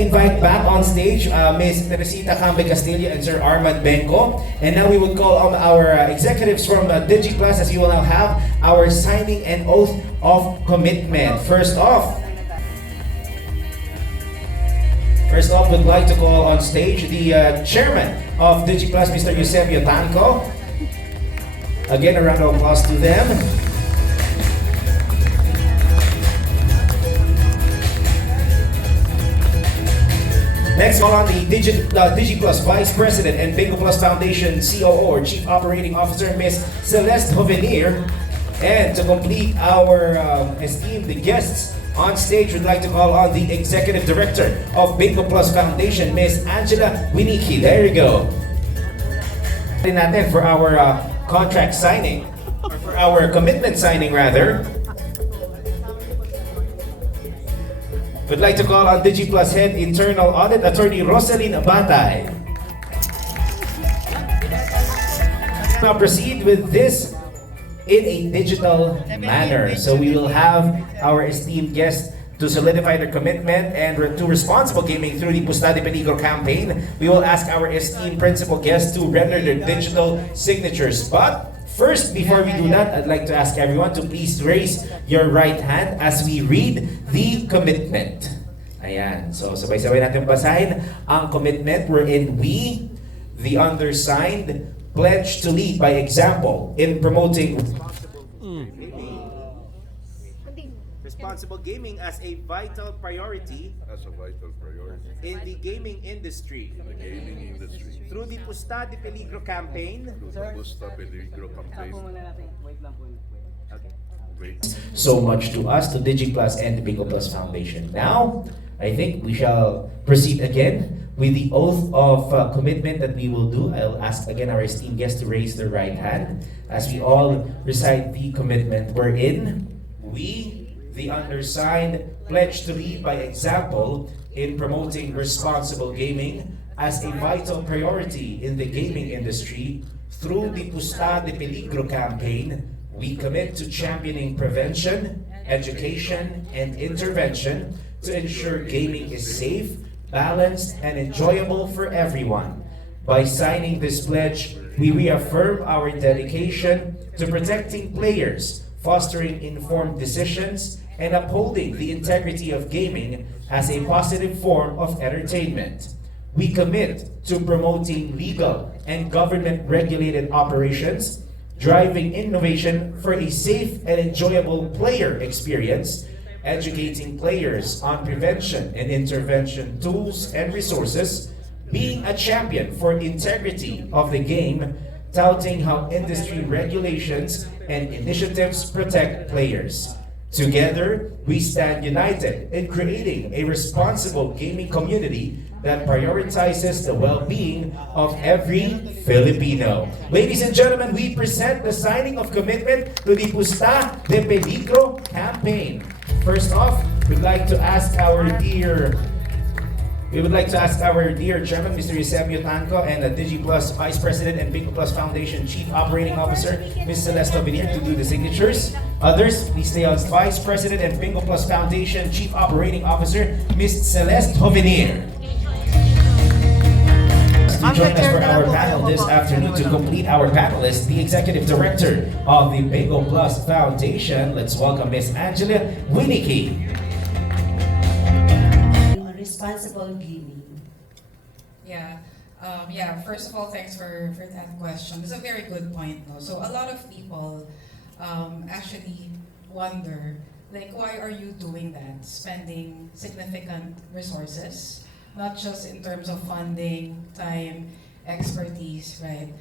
invite back on stage Ms. Teresita Cambe Castillo and Sir Armand Benko. And now we would call on our executives from DigiPlus, as you will now have our signing and oath of commitment. First off, we'd like to call on stage the chairman of DigiPlus, Mr. Eusebio Tanco. Again, a round of applause to them. Next, call on the DigiPlus Vice President and Bingo Plus Foundation COO or Chief Operating Officer, Ms. Celeste Jovenir. And to complete our esteemed guests on stage, we'd like to call on the Executive Director of Bingo Plus Foundation, Ms. Angela Winiki. There you go. Natin for our contract signing, or for our commitment signing rather. We'd like to call on DigiPlus Head Internal Audit Attorney Rosalyn Batay. Now proceed with this in a digital manner. So we will have our esteemed guests to solidify their commitment and to responsible gaming through the Pusta de Peligro campaign. We will ask our esteemed principal guests to render their digital signatures. But first, before we do that, I'd like to ask everyone to please raise your right hand as we read the commitment. Ayan. So sabay-sabay natin basahin ang commitment wherein we, the undersigned, pledge to lead by example in promoting responsible gaming as a vital priority in the gaming industry. Through the Pusta de Peligro campaign. So much to us, to DigiPlus and the Bingo Plus Foundation. Now, I think we shall proceed again with the oath of commitment that we will do. I'll ask again our esteemed guests to raise their right hand as we all recite the commitment wherein we, the undersigned, pledge to lead by example in promoting responsible gaming as a vital priority in the gaming industry. Through the Pusta de Peligro campaign, we commit to championing prevention, education, and intervention to ensure gaming is safe, balanced, and enjoyable for everyone. By signing this pledge, we reaffirm our dedication to protecting players, fostering informed decisions, and upholding the integrity of gaming as a positive form of entertainment. We commit to promoting legal and government-regulated operations, driving innovation for a safe and enjoyable player experience, educating players on prevention and intervention tools and resources, being a champion for integrity of the game, touting how industry regulations and initiatives protect players. Together, we stand united in creating a responsible gaming community that prioritizes the well-being of every Filipino. Ladies and gentlemen, we present the signing of commitment to the Pusta de Peligro campaign. First off, we'd like to ask our dear chairman, Mr. Eusebio Tanco, and the DigiPlus Vice President and Bingo Plus Foundation Chief Operating Officer, Ms. Celeste Jovenir, to do the signatures. Others, please stay on. Vice President and Bingo Plus Foundation Chief Operating Officer, Ms. Celeste Jovenir. To join us for our panel this afternoon to complete our panelists, the Executive Director of the Bingo Plus Foundation. Let's welcome Ms. Angela Winiki. Responsible gaming. First of all, thanks for that question. It's a very good point. No? So a lot of people actually wonder, like, why are you doing that? Spending significant resources, not just in terms of funding, time, expertise, right,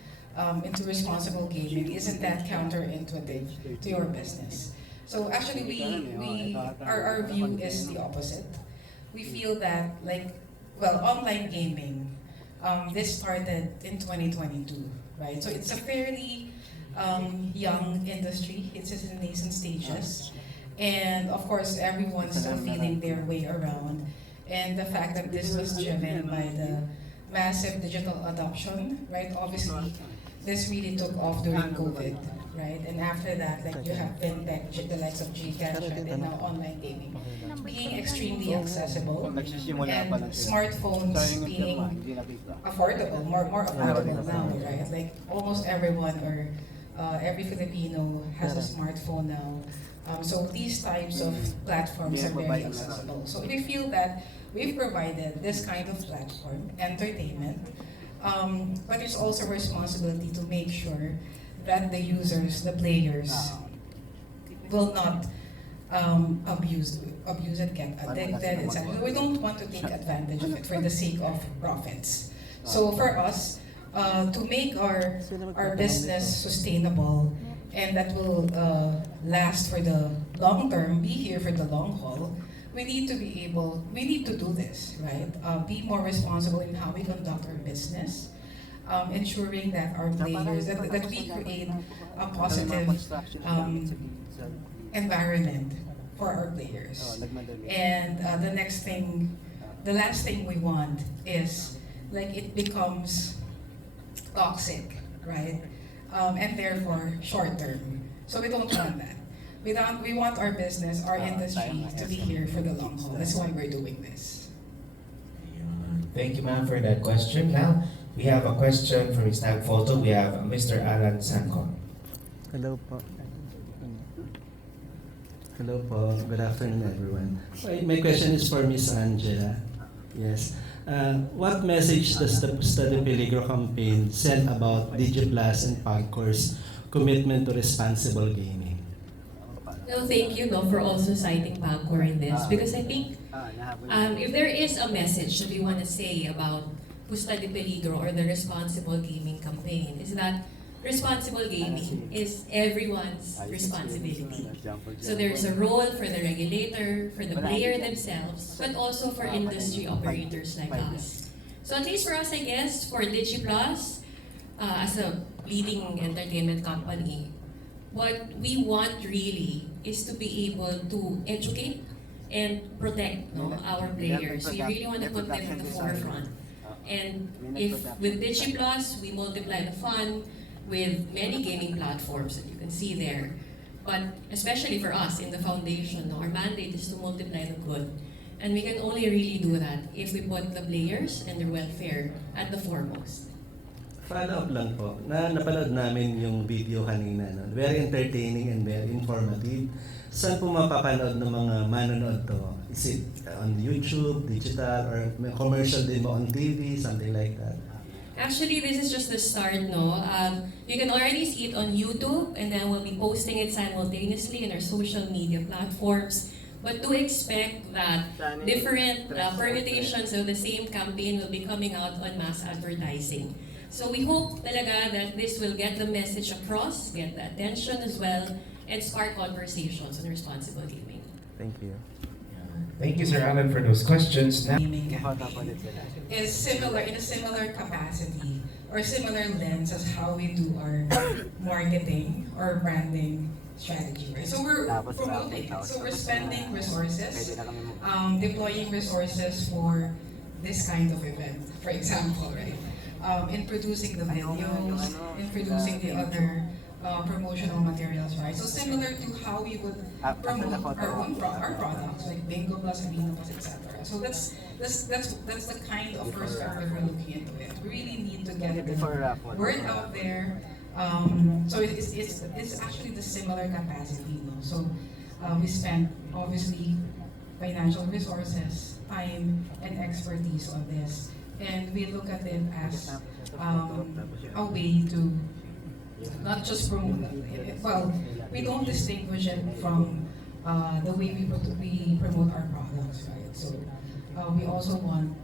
into responsible gaming. Isn't that counterintuitive to your business? So actually, our view is the opposite. We feel that, online gaming, this started in 2022, right? So it's a fairly young industry. It's in nascent stages. And of course, everyone's still feeling their way around. And the fact that this was driven by the massive digital adoption, right? Obviously, this really took off during COVID, right? And after that, like you have fintech, the likes of Gcash, and now online gaming, being extremely accessible, and smartphones being affordable, more affordable now, right? Like almost everyone or every Filipino has a smartphone now. So these types of platforms are very accessible. So we feel that we've provided this kind of platform, entertainment, but it's also a responsibility to make sure that the users, the players, will not abuse it, get addicted, etc. We don't want to take advantage of it for the sake of profits. So for us, to make our business sustainable and that will last for the long term, be here for the long haul, we need to do this, right? Be more responsible in how we conduct our business, ensuring that our players, that we create a positive environment for our players. And the last thing we want is like it becomes toxic, right? And therefore short term. So we don't want that. We want our business, our industry to be here for the long haul. That's why we're doing this. Thank you, ma'am, for that question. Now, we have a question from Stag Photo. We have Mr. Alan Sancon. Hello po. Hello po. Good afternoon, everyone. My question is for Miss Angela. Yes. What message does the Pusta de Peligro campaign send about DigiPlus and PAGCOR's commitment to responsible gaming? No, thank you for also citing PAGCOR in this, because I think if there is a message that we want to say about Pusta de Peligro or the responsible gaming campaign, is that responsible gaming is everyone's responsibility. So there's a role for the regulator, for the player themselves, but also for industry operators like us. So at least for us, I guess, for DigiPlus, as a leading entertainment company, what we want really is to be able to educate and protect our players. We really want to put them in the forefront. And if with DigiPlus, we multiply the fun with many gaming platforms that you can see there. But especially for us in the foundation, our mandate is to multiply the good. And we can only really do that if we put the players and their welfare at the foremost. Follow-up lang po. Napanood namin yung video kanina. No? Very entertaining and very informative. Saan po mapapanood ng mga manonood to? Is it on YouTube, digital, or may commercial din mo on TV, something like that? Actually, this is just the start, no? You can already see it on YouTube, and then we'll be posting it simultaneously in our social media platforms. But do expect that different permutations of the same campaign will be coming out on mass advertising. So we hope talaga that this will get the message across, get the attention as well, and spark conversations on responsible gaming. Thank you. Thank you, Sir Alan, for those questions. Now, Gaming campaign is similar in a similar capacity or similar lens as how we do our marketing or branding strategy, right? So we're promoting it. So we're spending resources, deploying resources for this kind of event, for example, right? In producing the videos, in producing the other promotional materials, right? So similar to how we would promote our products like Bingo Plus, Amino Plus, etc. So that's the kind of perspective we're looking into it. We really need to get the word out there. So it's actually the similar capacity, no? So we spend obviously financial resources, time, and expertise on this. And we look at it as a way to not just promote it. Well, we don't distinguish it from the way we promote our products, right? So we also want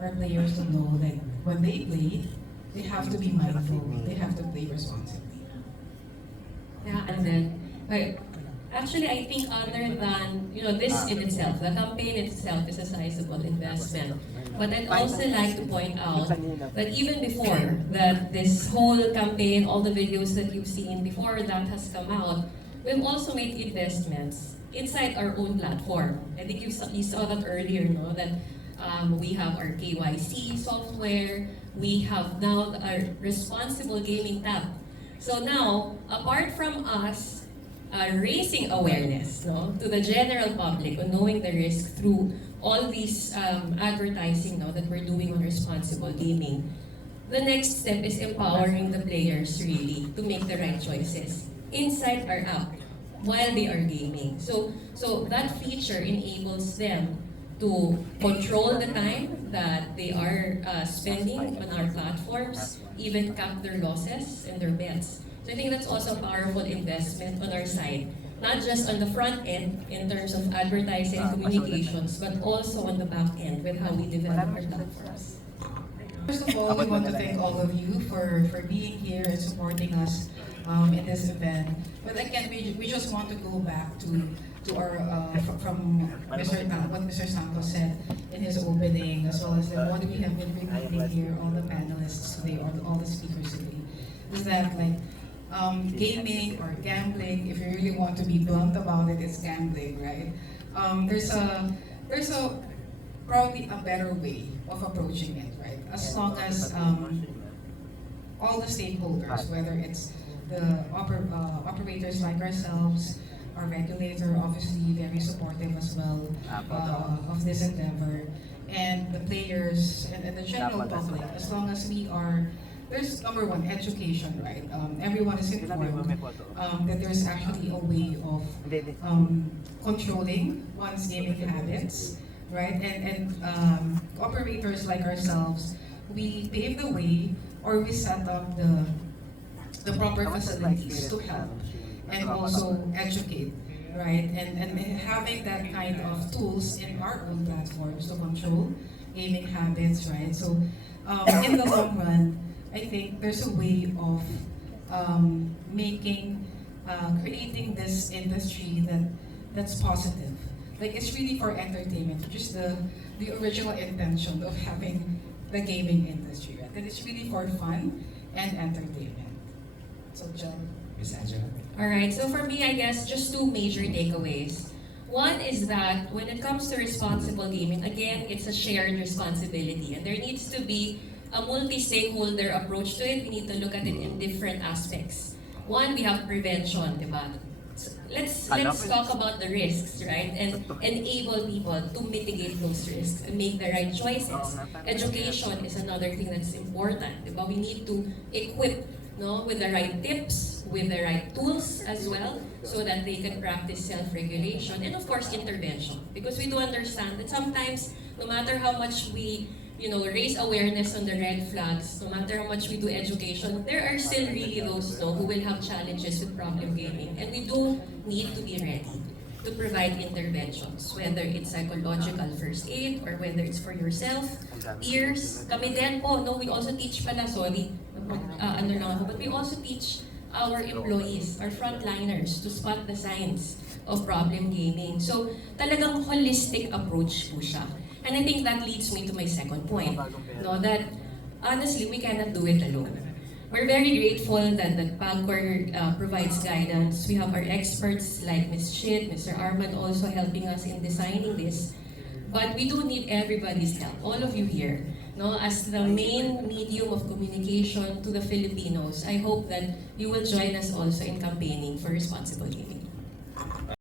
our players to know that when they play, they have to be mindful, they have to play responsibly. Yeah, and then, actually, I think other than, this in itself, the campaign itself is a sizable investment. But I'd also like to point out that even before that this whole campaign, all the videos that you've seen before that has come out, we've also made investments inside our own platform. I think you saw that earlier, no? That we have our KYC software, we have now our responsible gaming tab. So now, apart from us raising awareness, no, to the general public on knowing the risk through all these advertising, no, that we're doing on responsible gaming, the next step is empowering the players really to make the right choices inside or out while they are gaming. So that feature enables them to control the time that they are spending on our platforms, even cap their losses and their bets. So I think that's also a powerful investment on our side, not just on the front end in terms of advertising communications, but also on the back end with how we develop our platforms. First of all, we want to thank all of you for being here and supporting us in this event. But again, we just want to go back to our from what Mr. Santos said in his opening, as well as what we have been repeating here, all the panelists today, all the speakers today, is that like gaming or gambling, if you really want to be blunt about it, it's gambling, right? There's a probably a better way of approaching it, right? As long as all the stakeholders, whether it's the operators like ourselves, our regulator, obviously very supportive as well of this endeavor, and the players and the general public, as long as we are, there's number one, education, right? Everyone is informed that there's actually a way of controlling one's gaming habits, right? And operators like ourselves, we pave the way, or we set up the proper facilities to help and also educate, right? And having that kind of tools in our own platforms to control gaming habits, right? So in the long run, I think there's a way of creating this industry that's positive. Like it's really for entertainment, just the original intention of having the gaming industry, right? That it's really for fun and entertainment. So, Jen. Miss Angela? All right, so for me, I guess just two major takeaways. One is that when it comes to responsible gaming, again, it's a shared responsibility, and there needs to be a multi-stakeholder approach to it. We need to look at it in different aspects. One, we have prevention, diba? So let's talk about the risks, right? And enable people to mitigate those risks and make the right choices. Education is another thing that's important, diba? We need to equip, no, with the right tips, with the right tools as well, so that they can practice self-regulation, and of course intervention. Because we do understand that sometimes, no matter how much we raise awareness on the red flags, no matter how much we do education, there are still really those who will have challenges with problem gaming. And we do need to be ready to provide interventions, whether it's psychological first aid or whether it's for yourself, peers. Kami din po, we also teach pala, sorry, but we also teach our employees, our frontliners, to spot the signs of problem gaming. So talagang holistic approach po siya. And I think that leads me to my second point, that honestly, we cannot do it alone. We're very grateful that PAGCOR provides guidance. We have our experts like Ms. Chit, Mr. Arman also helping us in designing this. But we do need everybody's help, all of you here. As the main medium of communication to the Filipinos, I hope that you will join us also in campaigning for responsible gaming.